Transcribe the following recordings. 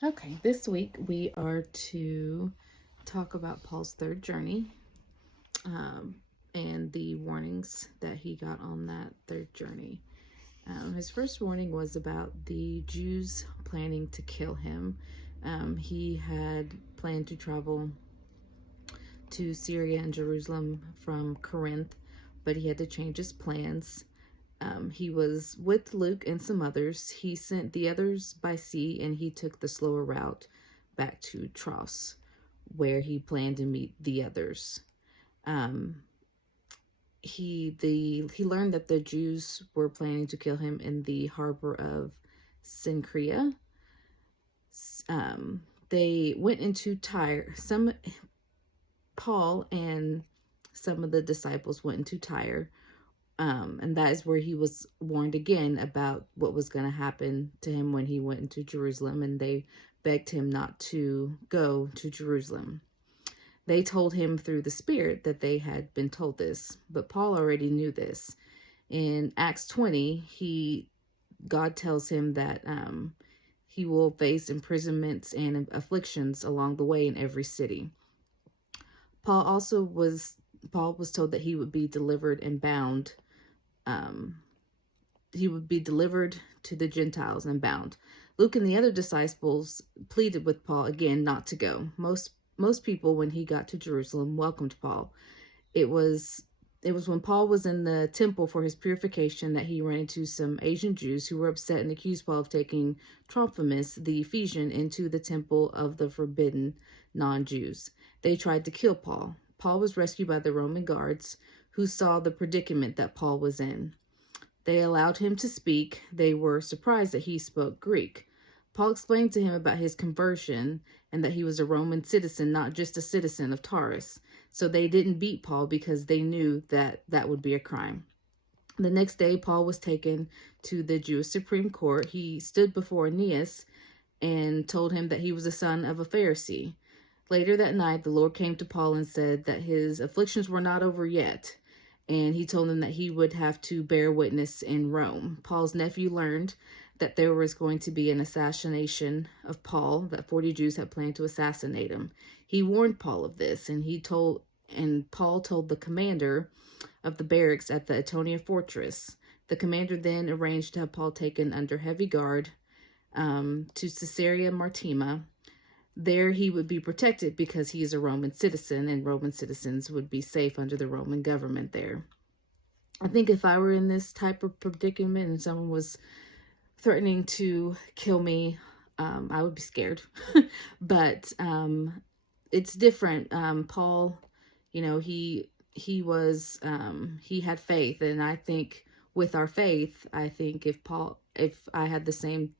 Okay, this week we are to talk about Paul's third journey um, and the warnings that he got on that third journey. His first warning was about the Jews planning to kill him. He had planned to travel to Syria and Jerusalem from Corinth, but he had to change his plans. He was with Luke and some others. He sent the others by sea and he took the slower route back to Troas, where he planned to meet the others. Um, he learned that the Jews were planning to kill him in the harbor of Cenchrea. They went into Tyre. Paul and some of the disciples went into Tyre. And that is where he was warned again about what was going to happen to him when he went into Jerusalem, and they begged him not to go to Jerusalem. They told him through the Spirit that they had been told this, but Paul already knew this. In Acts 20, God tells him that he will face imprisonments and afflictions along the way in every city. Paul was told that he would be delivered and bound. He would be delivered to the Gentiles and bound. Luke and the other disciples pleaded with Paul again not to go. Most people, when he got to Jerusalem, welcomed Paul. It was when Paul was in the temple for his purification that he ran into some Asian Jews who were upset and accused Paul of taking Trophimus, the Ephesian, into the temple of the forbidden non-Jews. They tried to kill Paul. Paul was rescued by the Roman guards, who saw the predicament that Paul was in. They allowed him to speak. They were surprised that he spoke Greek. Paul explained to him about his conversion and that he was a Roman citizen, not just a citizen of Taurus. So they didn't beat Paul because they knew that that would be a crime. The next day, Paul was taken to the Jewish Supreme Court. He stood before Aeneas and told him that he was the son of a Pharisee. Later that night, the Lord came to Paul and said that his afflictions were not over yet. And he told him that he would have to bear witness in Rome. Paul's nephew learned that there was going to be an assassination of Paul, that 40 Jews had planned to assassinate him. He warned Paul of this, and Paul told the commander of the barracks at the Antonia fortress. The commander then arranged to have Paul taken under heavy guard to Caesarea Maritima. There he would be protected because he is a Roman citizen, and Roman citizens would be safe under the Roman government there. I think if I were in this type of predicament and someone was threatening to kill me, I would be scared. But it's different. Paul, he had faith, and I think with our faith, I think if I had the same,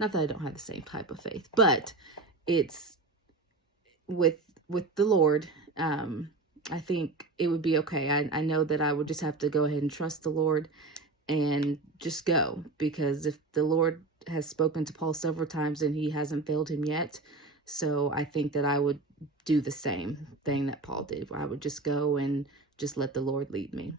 not that I don't have the same type of faith, but it's with the Lord, I think it would be okay. I know that I would just have to go ahead and trust the Lord and just go, because if the Lord has spoken to Paul several times and he hasn't failed him yet, so I think that I would do the same thing that Paul did, where I would just go and just let the Lord lead me.